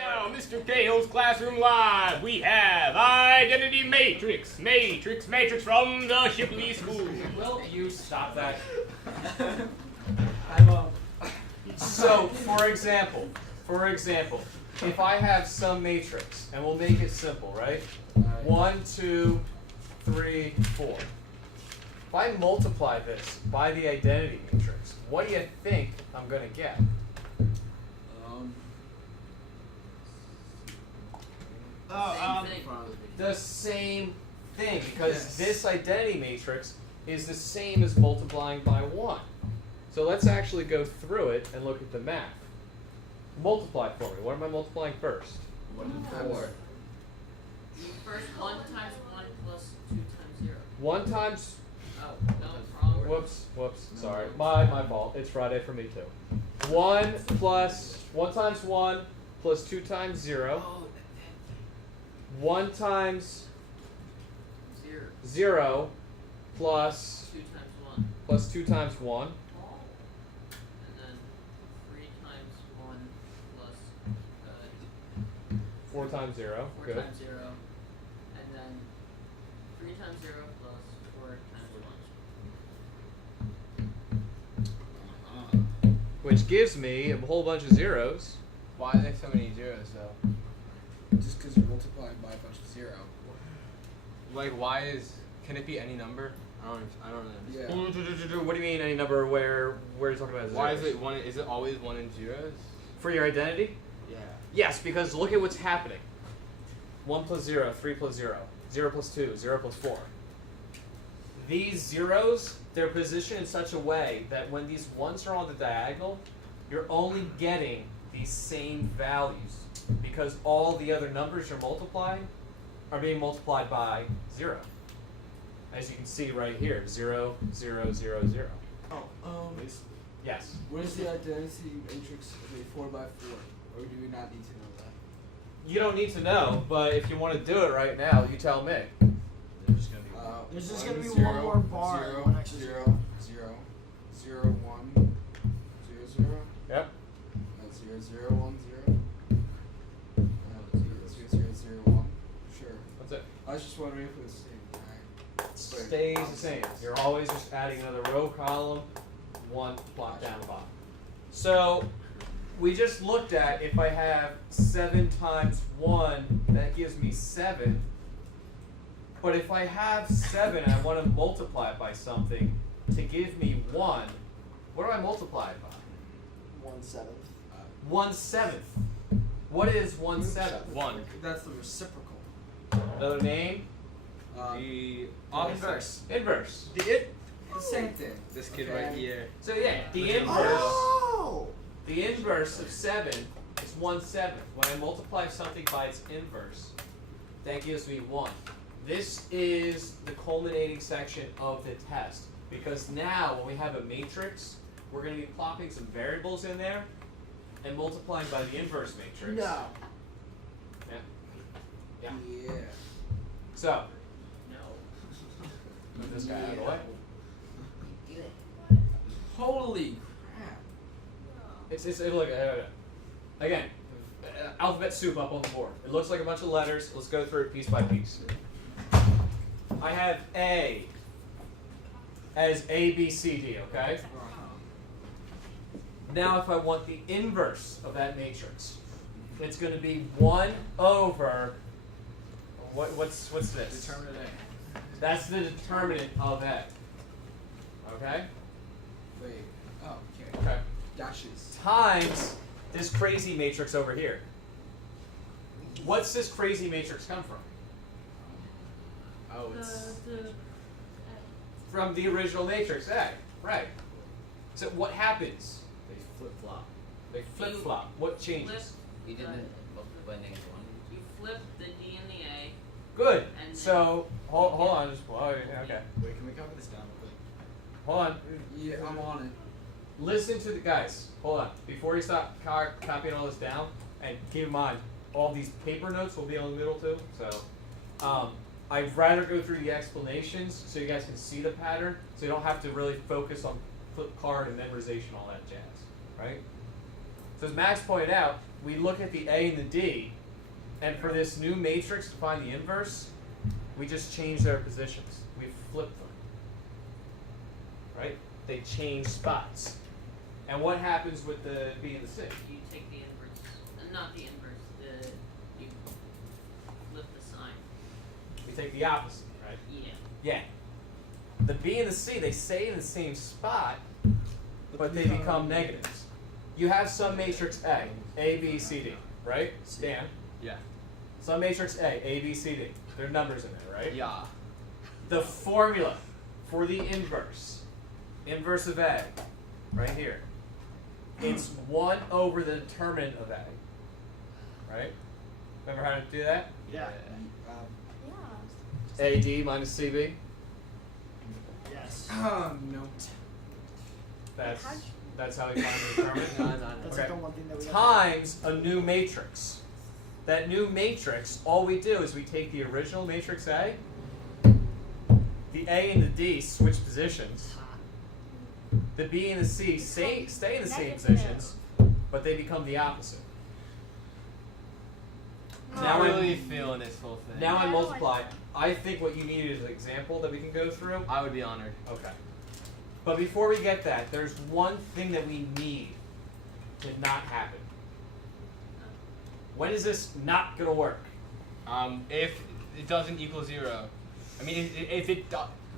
Now, Mr. Cahill's Classroom Live, we have Identity Matrix. Matrix from the Shipley School. Will you stop that? I will. So, for example, if I have some matrix, and we'll make it simple, right? 1, 2, 3, 4. If I multiply this by the identity matrix, what do you think I'm going to get? The same thing, because this identity matrix is the same as multiplying by 1. So let's actually go through it and look at the math. Multiply for me. What am I multiplying first? 1 times 4. First 1 times 1 plus 2 times 0. 1 times... Oh, no, it's wrong. Whoops, sorry. My fault. It's Friday for me too. 1 times 1 plus 2 times 0. 1 times 0 plus 2 times 1. Plus 2 times 1. And then 3 times 1 plus 4 times 0. 4 Good. times 0. And then 3 times 0 plus 4 times 1. Which gives me a whole bunch of zeros. Why are there so many zeros, though? Just because you're multiplying by a bunch of 0. Like, why is... Can it be any number? I don't know. Yeah. What do you mean any number where are you talking about zeros? Why is it one? Is it always 1 and zeros? For your identity? Yeah. Yes, because look at what's happening. 1 plus 0, 3 plus 0, 0 plus 2, 0 plus 4. These zeros, they're positioned in such a way that when these ones are on the diagonal, you're only getting these same values because all the other numbers you're multiplying are being multiplied by 0. As you can see right here, 0, 0, 0, 0. Yes? What is the identity matrix of a 4 by 4? Or do we not need to know that? You don't need to know, but if you want to do it right now, you tell me. There's just going to be one more bar. 0, One extra 0, 0, 0, 1, 0, 0. Yep. 0, 0, 1, 0. 0, 0, 0, 1. Sure. That's it. I was just wondering if it was the same. Stays the same. You're always just adding another row column, one plot down the bottom. So we just looked at if I have 7 times 1, that gives me 7. But if I have 7 and I want to multiply it by something to give me 1, what do I multiply it by? 1/7. 1/7. What is 1/7? 1. That's the reciprocal. Another name? The Inverse. Inverse. The same thing. This kid Okay. right here. So yeah, the inverse. Oh! The inverse of 7 is 1/7. When I multiply something by its inverse, that gives me 1. This is the culminating section of the test. Because now, when we have a matrix, we're going to be plopping some variables in there and multiplying by the inverse matrix. No. Yeah. Yeah. So, No. move this guy out of the way. Holy crap. It's look, again, alphabet soup up on the board. It looks like a bunch of letters. Let's go through it piece by piece. I have A as A, B, C, D, okay? Now if I want the inverse of that matrix, it's going to be 1 over, what's this? Determinant A. That's the determinant of A. Okay? Wait. Oh, okay. Okay. Dashes. Times this crazy matrix over here. What's this crazy matrix come from? Oh, it's From the original matrix A. Right. So what happens? they flip flop. They flip-flop. What changes? You didn't multiply negative 1. You flip the D and the A. Good. And So, hold on. Just, okay. Wait, can we copy this down real quick? Hold on. Yeah, I'm on it. Listen to the guys. Hold on. Before you stop copying all this down, and keep in mind, all these paper notes will be on the middle too. So, I'd rather go through the explanations so you guys can see the pattern, so you don't have to really focus on flip card and memorization, all that jazz, right? So as Max pointed out, we look at the A and the D, and for this new matrix to find the inverse, we just change their positions. We flip them. Right? They change spots. And what happens with the B and the C? You take the inverse, not the inverse. You flip the sign. We take the opposite, right? Yeah. Yeah. The B and the C, they stay in the same spot, but they become negatives. You have some matrix A, B, C, D, right? Dan? Yeah. Some matrix A, B, C, D. There are numbers in there, right? Yeah. The formula for the inverse of A, right here. It's 1 over the determinant of A. Right? Remember how to do that? Yeah. AD minus CB. Yes. No. That's how we find the determinant. That's Okay. like the one thing that we Times a new matrix. That new matrix, all we do is we take the original matrix A, the A and the D switch positions, the B and the C stay in the same positions, but they become the opposite. Now I'm really feeling this whole thing. Now I multiply. I think what you need is an example that we can go through. I would be honored. Okay. But before we get that, there's one thing that we need to not happen. When is this not going to work? If it doesn't equal 0. I mean, if it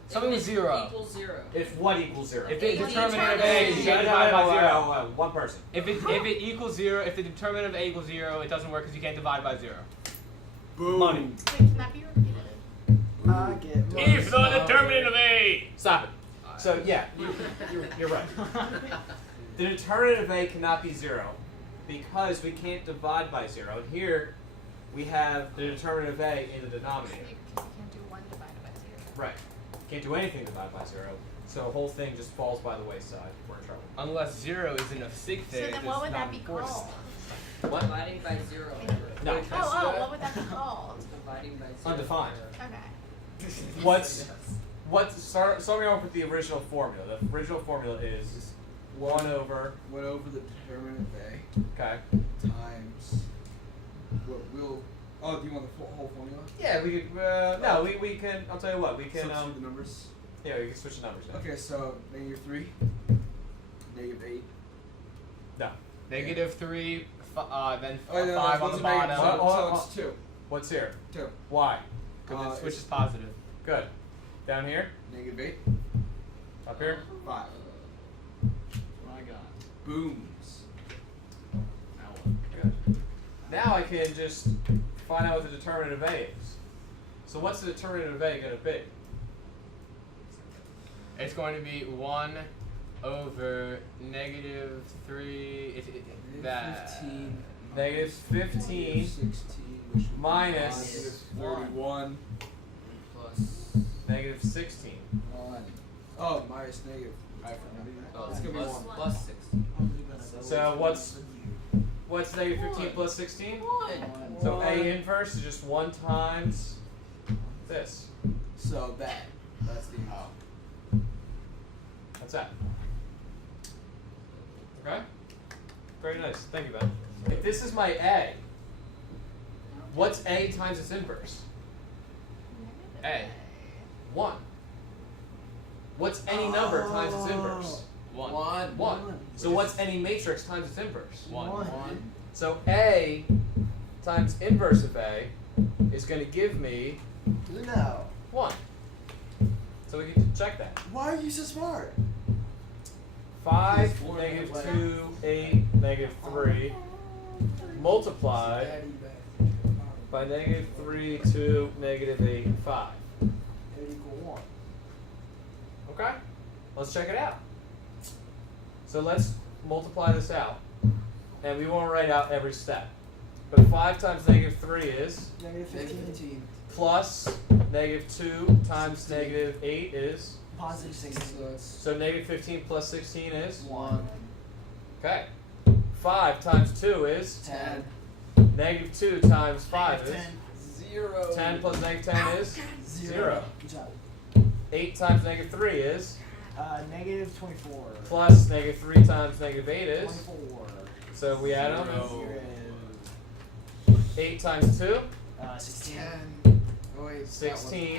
something with 0. Equals 0. If what equals 0? If the The determinant of A is determinant. divide by 0. One person. If it equals 0, if the determinant of A equals 0, it doesn't work because you can't divide by 0. Boom. Money. Wait, can that be repeated? I get money. If the determinant of A. Stop it. So yeah, you're right. The determinant of A cannot be 0 because we can't divide by 0. And here we have the determinant of A in the denominator. You can't do 1 divided by 0. Right. Can't do anything divided by 0. So the whole thing just falls by the wayside. We're in trouble. Unless 0 is in a sig So there. then what would that be called? What? Dividing by 0. No. Oh, what would that be called? Dividing by 0. Undefined. Okay. Start me off with the original formula. The original formula is 1 over. 1 over the determinant of A Okay. times what will. Oh, do you want the whole formula? Yeah, we could. No, we can. I'll tell you what. We can. Substitute the numbers. Yeah, we can switch the numbers. Now. Okay, so -3, -8. No. Negative 3, then Oh, no, 5 on it's the negative, bottom. What? So it's 2. What's here? 2. Why? Because it switches it's positive. Good. Down here. -8. Up here. 5. My God. Booms. Good. Now I can just find out what the determinant of A is. So what's the determinant of A going to be? It's going to be 1 over negative 3. That. 15. Negative 15 16, which would be minus 31. Plus. negative 16. 1. Oh, minus negative. I forgot. Oh, It's gonna be plus, 1. plus 6. So what's negative 15 plus 16? 1. So A inverse is just 1 times this. So that's the That's that. Okay? Very nice. Thank you, Ben. If this is my A, what's A times its inverse? A. 1. What's any number times its inverse? 1. 1. So what's any matrix times its inverse? 1. So A times inverse of A is going to give me No. 1. So we can check that. Why are you so smart? 5, negative 2, 8, negative 3, multiplied by negative 3, 2, negative 8, 5. It would equal 1. Okay? Let's check it out. So let's multiply this out. And we won't write out every step. But 5 times negative 3 is Negative 15. plus negative 2 times negative 8 is. Positive 16. So negative 15 plus 16 is. 1. Okay. 5 times 2 is. 10. Negative 2 times 5 is. 0. 10 plus negative 10 is. 0. Good job. 8 times negative 3 is. Negative 24. Plus negative 3 times negative 8 is. 24. So we add them. No. 8 times 2, 16. 10. Oh wait, 16.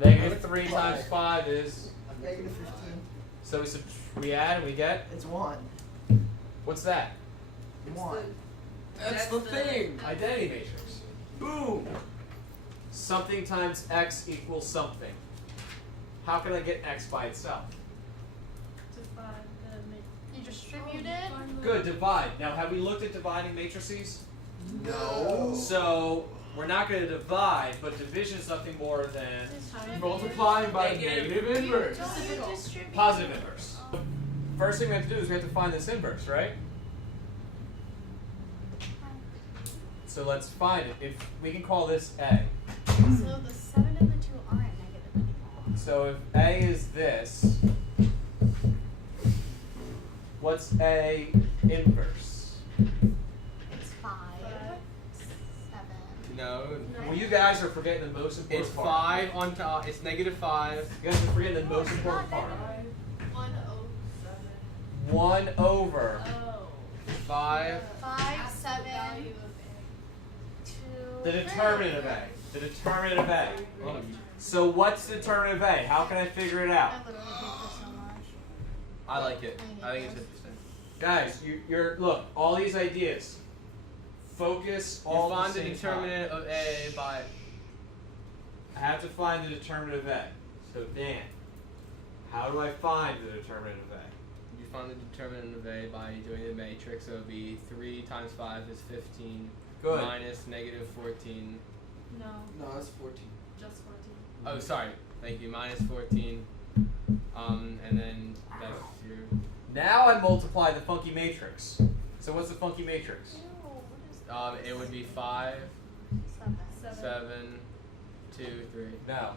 10. Negative 3 times 5 is. Negative 15. So we add and we get. It's 1. What's that? 1. That's the thing. Identity matrix. Boom. Something times x equals something. How can I get x by itself? You distributed. Good, divide. Now, have we looked at dividing matrices? No. So, we're not going to divide, but division is nothing more than Multiplying by negative inverse. Don't you distribute? positive inverse. First thing we have to do is we have to find this inverse, right? So let's find it. If we can call this A. So the 7 and the 2 aren't negative anymore. So if A is this, what's A inverse? It's 5, 7. No. Well, you guys are forgetting the most important It's part. 5 on top. It's negative 5. You guys are forgetting the most important part. 1 over. 5. 5, 7, 2. The determinant of A. The determinant of A. So what's the determinant of A? How can I figure it out? I literally hate this so much. I like it. I think it's interesting. Guys, you're look, all these ideas. Focus all You at find the the same determinant of A by. time. I have to find the determinant of A. So Dan, how do I find the determinant of A? You find the determinant of A by doing the matrix. So it would be 3 times 5 is 15. Good. Minus negative 14. No, that's 14. Oh, sorry. Thank you. Minus 14. And then that's your. Now I multiply the funky matrix. So what's the funky matrix? Ew, what is It would be 5, 7? 7, 2, 3. No.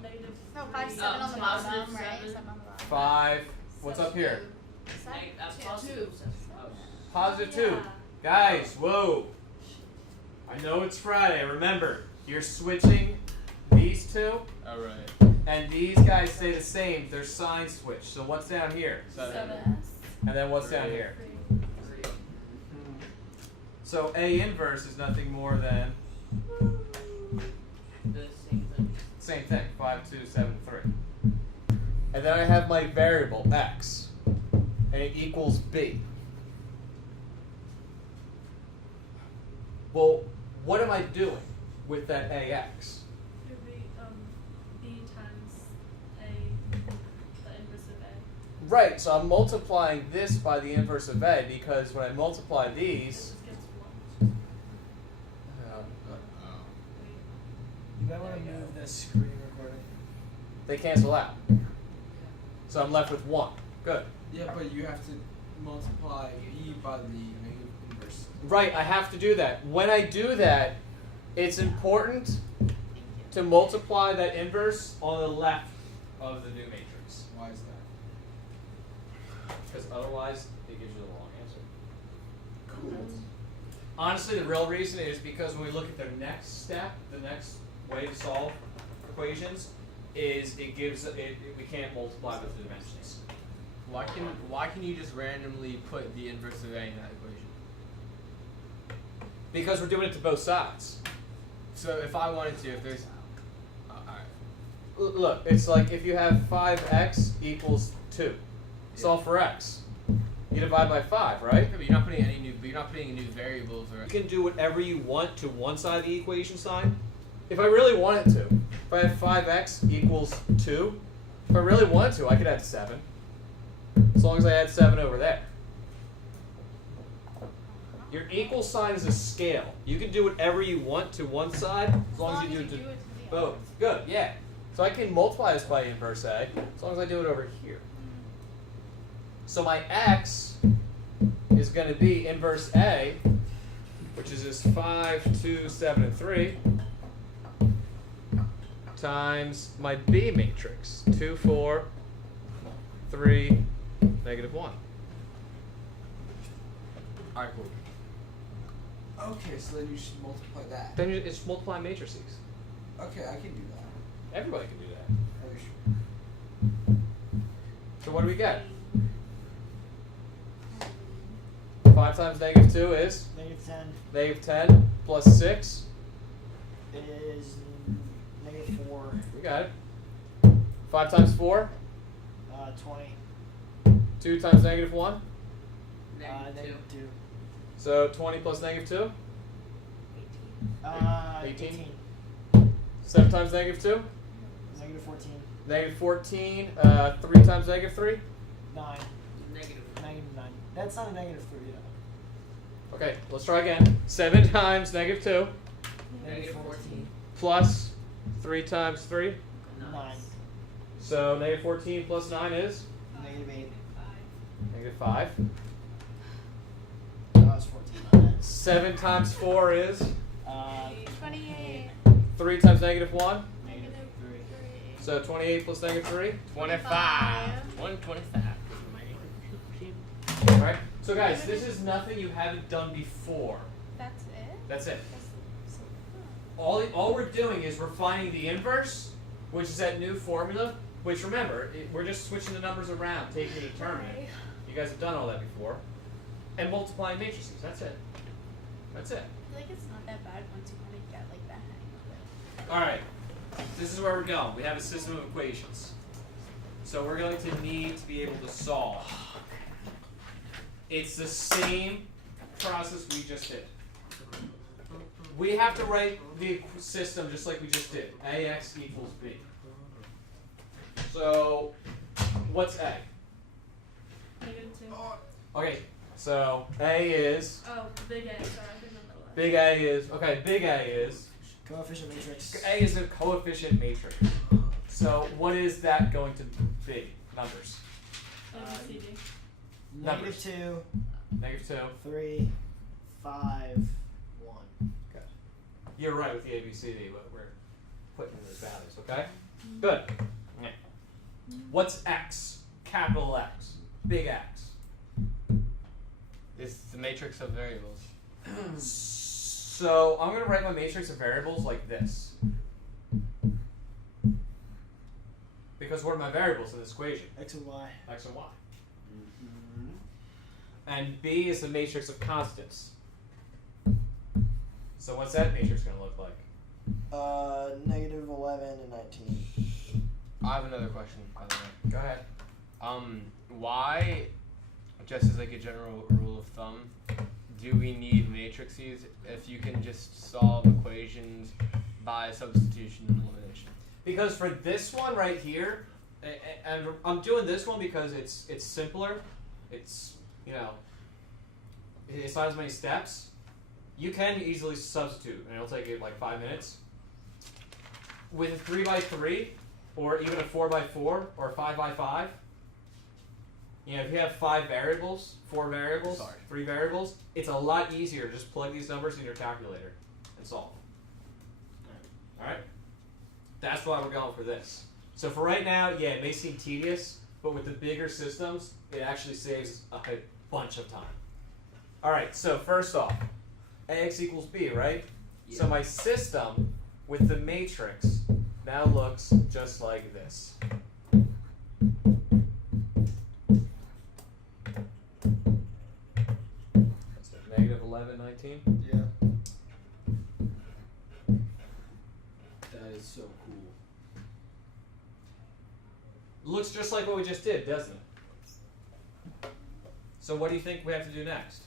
No, 5, 7 on the positive bottom, right? 7. 7 on the bottom. 5. What's up here? Positive 7. Positive 2. Guys, whoa. I know it's Friday. Remember, you're switching these two, All right. and these guys stay the same. They're sign switched. So what's down here? 7. And then what's down here? So A inverse is nothing more than The same thing. same thing. 5, 2, 7, 3. And then I have my variable x, and it equals b. Well, what am I doing with that ax? It would be b times the inverse of a. Right, so I'm multiplying this by the inverse of a because when I multiply these, Just gets 1. You might want to move this screen recording. they cancel out. So I'm left with 1. Good. Yeah, but you have to multiply b by the negative inverse. Right, I have to do that. When I do that, it's important to multiply that inverse on the left of the new matrix. Why is that? Because otherwise, it gives you the wrong answer. Cool. Honestly, the real reason is because when we look at the next step, the next way to solve equations, is it gives we can't multiply with the dimensions. Why can you just randomly put the inverse of A in that equation? Because we're doing it to both sides. So if I wanted to, if there's. Alright. Look, it's like if you have 5x equals 2. Solve for x. You divide by 5, right? But you're not putting any new. But you're not putting new variables or. You can do whatever you want to one side of the equation sign. If I really wanted to, if I have 5x equals 2, if I really wanted to, I could add 7. As long as I add 7 over there. Your equal sign is a scale. You can do whatever you want to one side, as long as you do it to both. Good, yeah. So I can multiply this by inverse A, as long as I do it over here. So my x is going to be inverse A, which is this 5, 2, 7, and 3, times my B matrix, 2, 4, 3, negative 1. Alright, cool. Okay, so then you should multiply that. Then it's multiply matrices. Okay, I can do that. Everybody can do that. Are you sure? So what do we get? 5 times negative 2 is? Negative 10 Negative 10 plus 6. is negative 4. You got it. 5 times 4? 20. 2 times negative 1? Negative 2. So 20 plus negative 2? 18. 7 times negative 2? Negative 14. Negative 14. 3 times negative 3? 9. Negative. Negative 9. That's not a negative 3 though. Okay, let's try again. 7 times negative 2 Negative 14. plus 3 times 3. 9. So negative 14 plus 9 is? Negative 8. Negative 5. That was 14. 7 times 4 is? 28. 3 times negative 1? Negative 3. So 28 plus negative 3? 25. 125. Alright, so guys, this is nothing you haven't done before. That's it? That's it. So, All we're doing is we're finding the inverse, which is that new formula, which remember, we're just switching the numbers around, taking the determinant. You guys have done all that before. And multiplying matrices, that's it. That's it. I feel like it's not that bad once you kind of get like the hang of it. Alright, this is where we're going. We have a system of equations. So we're going to need to be able to solve. It's the same process we just did. We have to write the system just like we just did. AX equals B. So, what's A? Negative 2. Okay, so A is, Oh, big A. Sorry, I think I'm the left. big A is, okay, big A is, Coefficient matrix. A is a coefficient matrix. So, what is that going to be? Numbers. ABCD. Negative 2, Negative 2. 3, 5, 1. Okay. You're right with the ABCD, but we're putting in those values, okay? Good. Yeah. What's X? Capital X. Big X. It's the matrix of variables. So I'm going to write my matrix of variables like this. Because what are my variables in this equation? X and Y. X and Y. And B is the matrix of constants. So what's that matrix going to look like? Negative 11 and 19. I have another question, by the way. Go ahead. Why, just as like a general rule of thumb, do we need matrices if you can just solve equations by substitution and elimination? Because for this one right here, and I'm doing this one because it's simpler. It's, you know, it's not as many steps. You can easily substitute, and it'll take you like 5 minutes. With a 3x3, or even a 4x4, or a 5x5, you know, if you have 5 variables, 4 variables, 3 variables, it's a lot easier to just plug these numbers in your calculator and solve. Alright? That's why we're going for this. So for right now, yeah, it may seem tedious, but with the bigger systems, it actually saves a bunch of time. Alright, so first off, AX equals B, right? Yeah. So my system with the matrix now looks just like this. So negative 11, 19. Yeah. That is so cool. Looks just like what we just did, doesn't it? So what do you think we have to do next?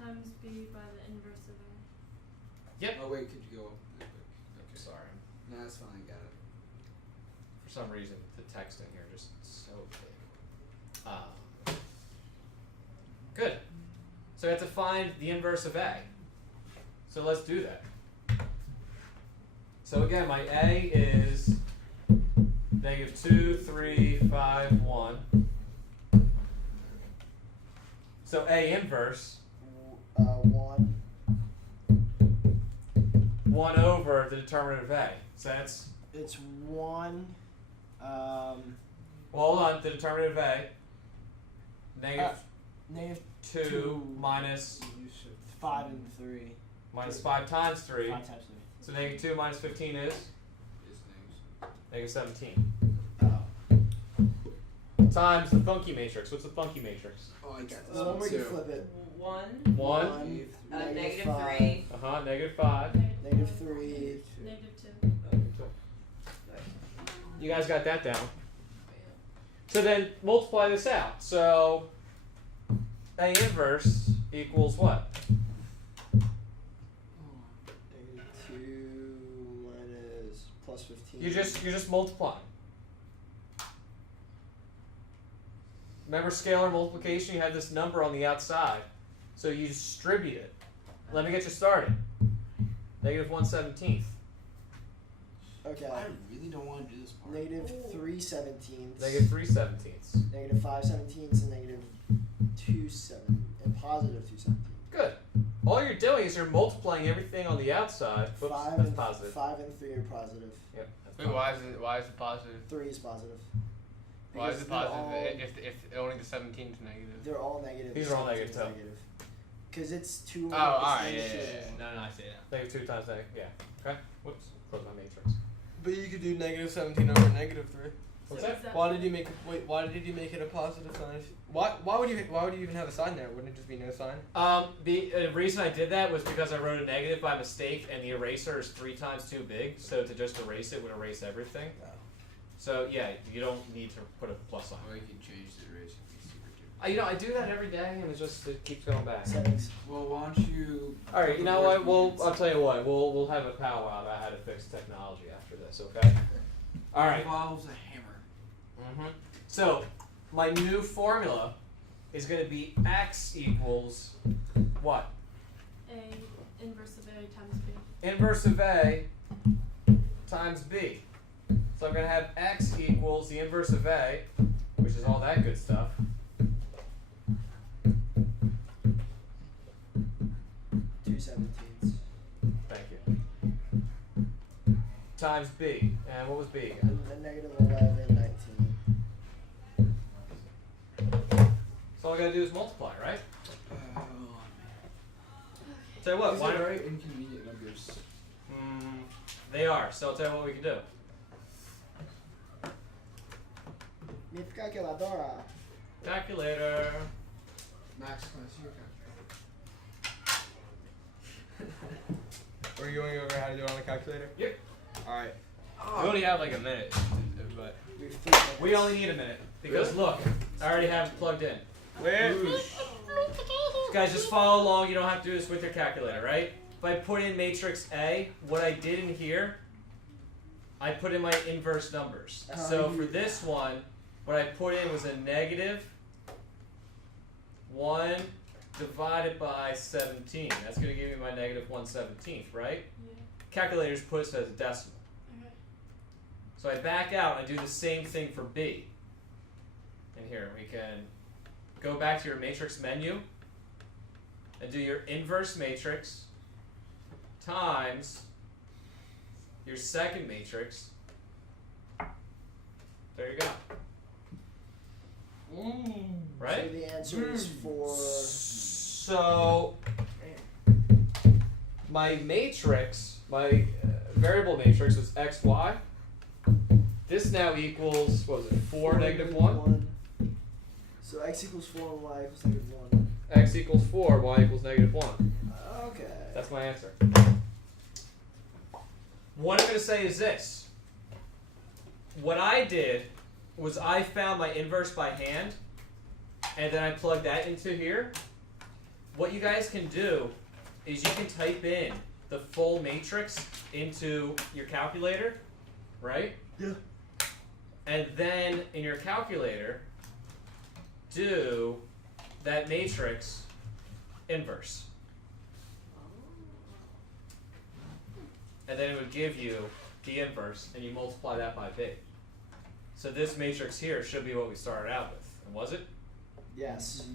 Times B by the inverse of A. Yep. Oh wait, could you go up real quick? Okay. Sorry. No, that's fine. Got it. For some reason, the text in here just so big. Good. So we have to find the inverse of A. So let's do that. So again, my A is negative 2, 3, 5, 1. So A inverse, 1. 1 over the determinant of A. So that's, It's 1. well, hold on, the determinant of A. Negative Negative 2 minus 5 and 3. minus 5 times 3. 5 times 3. So negative 2 minus 15 is His name's negative 17. Oh. times the funky matrix. What's the funky matrix? Oh, I got this One one where you too. flip it. 1, One. negative -5, 3, -5. -3. -2. You guys got that down. So then multiply this out. So A inverse equals what? -2 minus plus 15. You're just multiplying. Remember scalar multiplication? You had this number on the outside, so you distribute it. Let me get you started. -1/17. Okay. I really don't want to do this part. -3/17. -3/17. -5/17 and -2/7 and +2/17. Good. All you're doing is you're multiplying everything on the outside. Whoops, 5 that's and positive. 5 and 3 are positive. Yep. That's Wait, why is it positive? 3 is positive. Why is Because it they're positive all- if only the 17 is negative? They're all negative. These are all negative, too. Because it's 2. Oh, alright, yeah. No, I see that. -2 times negative. Yeah. Okay. Whoops. Close my matrix. But you could do -17 over -3. What's So that? is that Why did you make it? Wait, why did you make it a positive sign? Why would you even have a sign there? Wouldn't it just be no sign? The reason I did that was because I wrote a negative by mistake, and the eraser is 3 times too big. So to just erase it would erase everything. So yeah, you don't need to put a plus sign. Or you can change the erase if you super too. I do that every day, and it keeps going back. Settings. Well, why don't you? All right, you know what? I'll tell you what. We'll have a powwow about how to fix technology after this. Okay. All right. Involves a hammer. So my new formula is going to be x equals what? A inverse of A times B. Inverse of A times B. So I'm going to have x equals the inverse of A, which is all that good stuff. Two 17s. Thank you. Times B. And what was B again? And -11, 19. So all I got to do is multiply, right? Oh, Tell you what, These why are don't very inconvenient numbers. they are. So I'll tell you what we can do. Mi calculadora. Calculator. Max, can I see your calculator? Are you going over how to do it on the calculator? Yep. All right. We only have like a minute, but We have 3 seconds. We only need a minute because look, I already have it plugged in. Where? Guys, just follow along. You don't have to do this with your calculator, right? If I put in matrix A, what I did in here, I put in my inverse numbers. So for this one, what I put in was a -1 divided by 17. That's going to give me my -1/17, right? Yeah. Calculators put it as a decimal. Okay. So I back out and I do the same thing for B. And here we can go back to your matrix menu and do your inverse matrix times your second matrix. There you go. Right? So the answer is 4. So my matrix, my variable matrix was x, y. This now equals, what was it, 4 -1? So x equals 4 and y equals -1. X equals 4, y equals -1. Okay. That's my answer. What I'm going to say is this. What I did was I found my inverse by hand, and then I plugged that into here. What you guys can do is you can type in the full matrix into your calculator, right? Yeah. And then in your calculator, do that matrix inverse. And then it would give you the inverse, and you multiply that by B. So this matrix here should be what we started out with. And was it? Yes.